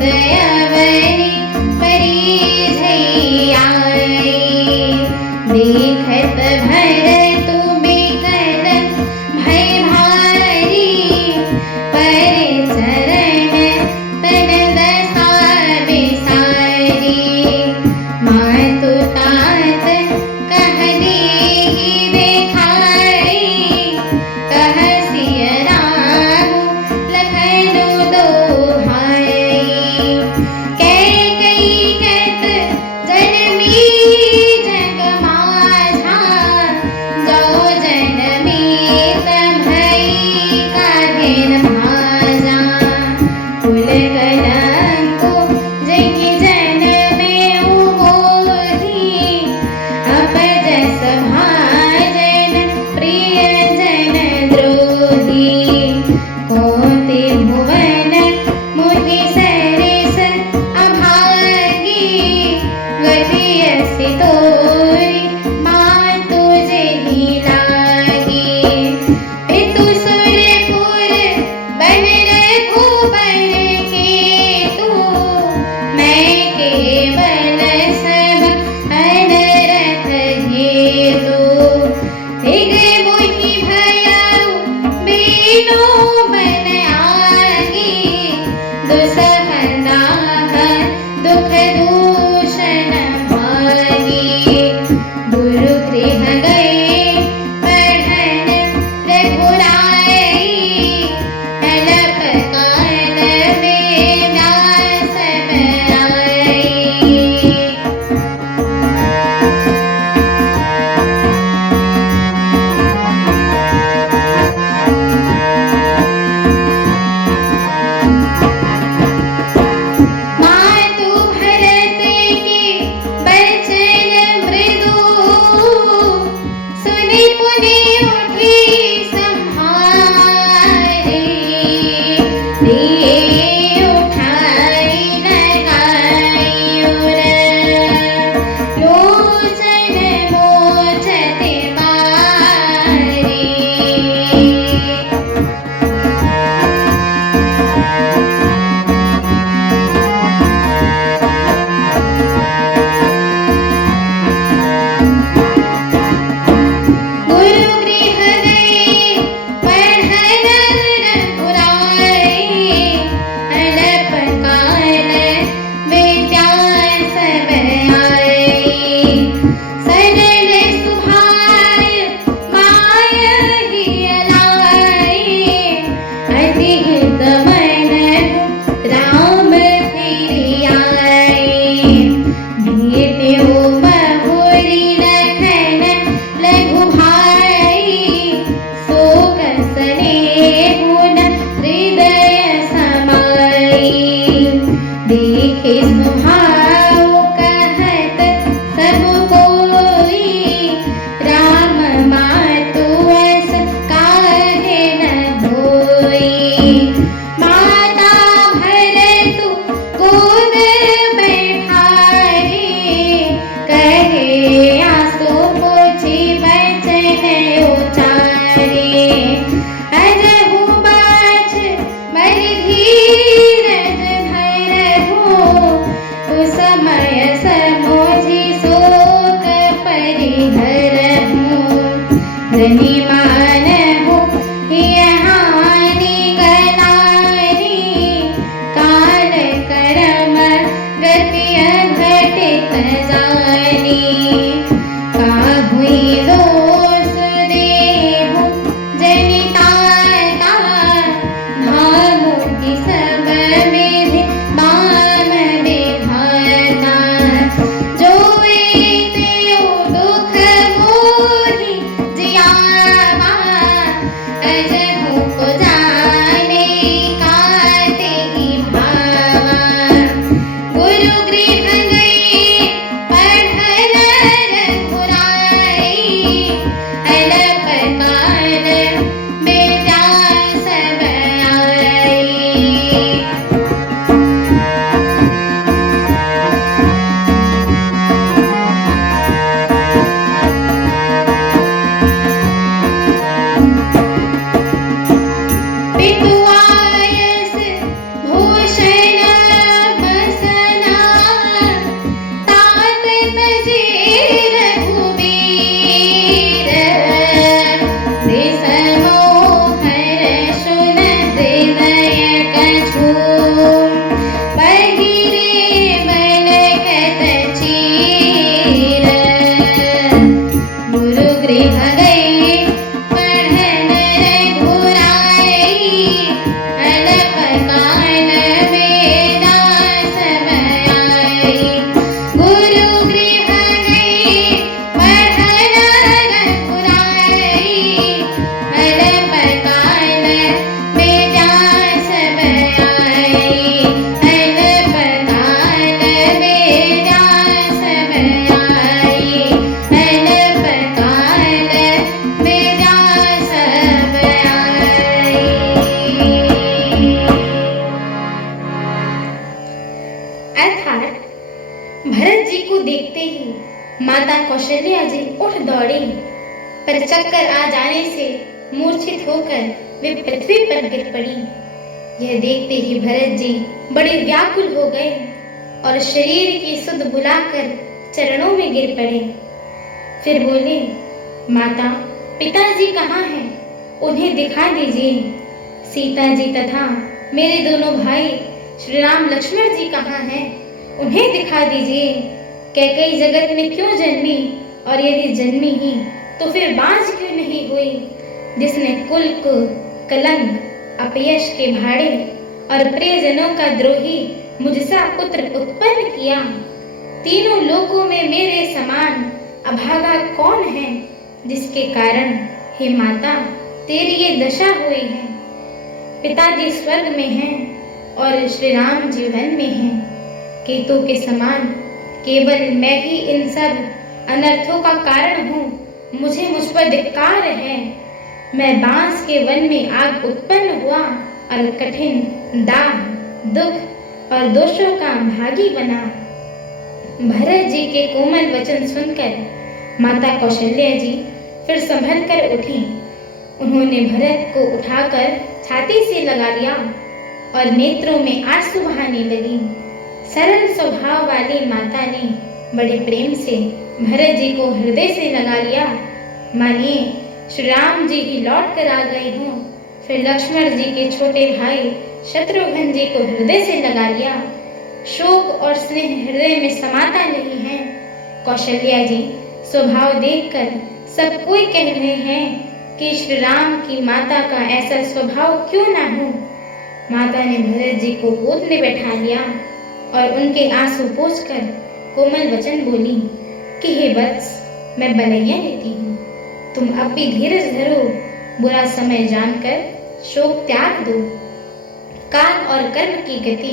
दयावरी परी झई आई। देखत भर तू बिकल भय भारी, परे चरण तन दशा बिसारी। मातु तात कह देहि देखाई, कह सिय राम लखन दोहाई। कैकेयी कहत जनमी जग माझा, जो जनमी तब भई काढ़ेन भाजा। कुल कलंको जहि जनमे मोही, अपजस भाजन प्रियजन द्रोही। कोटि भुवन मुनि सरिस अभागी, गति असी तोरि मातु जेहि लागी। पितु सुरपुर बन रघुबर केतु, मैं केवल सब अनरथ हेतु। धिग मोहि भयउ बीनु बन आगी, दुसह नाह दुख दूषण भागी। गुरु गृह गए पढ़न रघुराई, अलप काल बेला सब आई। मातु भरत की बचन मृदु, सुनि पुनि उठी सम्हारे। दिए उठाई लगाई उर, लोचन मोचते बारी। गुरु गृह गए पढ़न रघुराई, अलप काल विद्या सब आई। सरल सुभाय मायहि अलाई, अति हित मन राम फिरि आई। भेट्यो बहुरी लखन लघु भाई, शोक स्नेहु न हृदय समाई। देखे स्वभाव कहत सब कोई, राम मातु अस काहे न होई। माता भरतु गोद बैठारी, कहे आंसू पोंछी बचन उचारे। अजहु बाछ मरि धीरज धरहु, कुसमय समोझि शोक परिहरहु। धनि मानहु हिय हानि गलानी, काल करम गति अघटित जानी। काहुई दोष देहु जनिताता, धामु की सब विधि बाम विधाता। जो त्यों दुख मोहि जियावा, अजहु को जाने कातेहि भावा। गुरु गृह गए पढ़न अर्थात भरत जी को देखते ही माता कौशल्या जी उठ दौड़ी, पर चक्कर आ जाने से मूर्छित होकर वे पृथ्वी पर गिर पड़ी। यह देखते ही भरत जी बड़े व्याकुल हो गए और शरीर की सुध बुलाकर चरणों में गिर पड़े। फिर बोले, माता पिताजी कहाँ हैं? उन्हें दिखा दीजिए। सीता जी तथा मेरे दोनों भाई श्री राम लक्ष्मण जी कहाँ हैं? उन्हें दिखा दीजिए। कैकेयी जगत में क्यों जन्मी, और यदि जन्मी ही तो फिर बांझ क्यों नहीं हुई, जिसने कुल को कलंक अपयश के भाड़े और प्रियजनों का द्रोही मुझसा पुत्र उत्पन्न किया। तीनों लोकों में मेरे समान अभागा कौन है, जिसके कारण हे माता तेरी ये दशा हुई है। पिताजी स्वर्ग में हैं और श्री राम जी वन में हैं। केतु के समान केवल मैं ही इन सब अनर्थों का कारण हूँ। मुझ पर धिक्कार है। मैं बांस के वन में आग उत्पन्न हुआ और कठिन दाह, दुख और दोषों का भागी बना। भरत जी के कोमल वचन सुनकर माता कौशल्या जी फिर संभल कर उठी। उन्होंने भरत को उठाकर छाती से लगा लिया और नेत्रों में आंसू बहाने लगी। सरल स्वभाव वाली माता ने बड़े प्रेम से भरत जी को हृदय से लगा लिया। मानिए श्री राम जी ही लौट कर आ गए हों। फिर लक्ष्मण जी के छोटे भाई शत्रुघ्न जी को हृदय से लगा लिया। शोक और स्नेह हृदय में समाता नहीं है। कौशल्या जी स्वभाव देखकर सब कोई कह रहे हैं कि श्री राम की माता का ऐसा स्वभाव क्यों ना हो। माता ने भरत जी को गोद में बैठा लिया और उनके आंसू पोंछकर कोमल वचन बोली कि हे वत्स, मैं बलैया लेती हूँ। तुम अब भी धीरज धरो। बुरा समय जानकर शोक त्याग दो। काल और कर्म की गति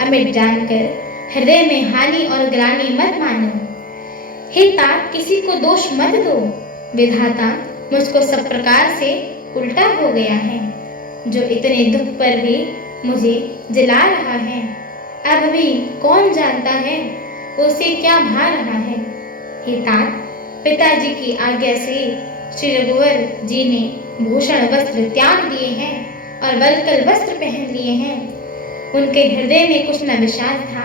अमिट जानकर हृदय में हानि और ग्लानि मत मानो। हे तात, किसी को दोष मत दो। विधाता मुझको सब प्रकार से उल्टा हो गया है, जो इतने दुख पर भी मुझे जला रहा है। अब भी कौन जानता है उसे क्या भा रहा है। हे तात, पिताजी की आज्ञा से श्री रघुवर जी ने भूषण वस्त्र त्याग दिए हैं और वल्कल वस्त्र पहन लिए हैं। उनके हृदय में कुछ न विषाद था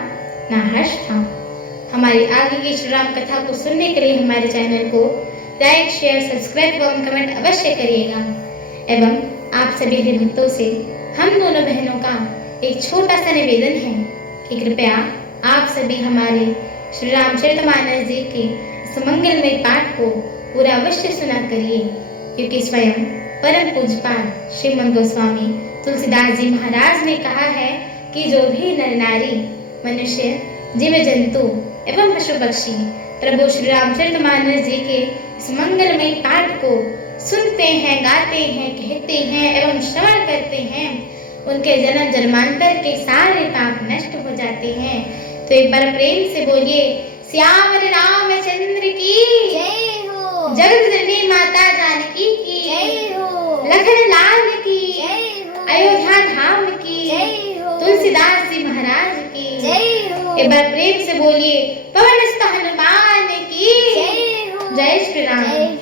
न हर्ष था। हमारी आगे की श्री राम कथा को सुनने के लिए हमारे चैनल को लाइक, शेयर, सब्सक्राइब एवं कमेंट अवश्य करिएगा। एवं आप सभी हरि भक्तों से हम दोनों बहनों का एक छोटा सा निवेदन है कि कृपया आप सभी हमारे श्री रामचरितमानस जी के इस मंगलमय पाठ को पूरा अवश्य सुना करिए, क्योंकि स्वयं परम पूज्यपाद श्रीमद गोस्वामी तुलसीदास जी महाराज ने कहा है कि जो भी नर नारी, मनुष्य, जीव जंतु एवं पशु पक्षी प्रभु श्री रामचरितमानस जी के इस मंगलमय पाठ को सुनते हैं, गाते हैं, कहते हैं एवं श्रवण करते हैं, उनके जन्म जन्मांतर के सारे पाप नष्ट हो जाते हैं। तो एक बार प्रेम से बोलिए, श्याम रामचंद्र की जय हो, जगत जननी माता जानकी की जय हो, लखन लाल की जय हो, अयोध्या धाम की जय हो, तुलसीदास जी महाराज की जय हो, एक बार प्रेम से बोलिए, पवन सुत हनुमान की जय हो, जय श्री राम। जय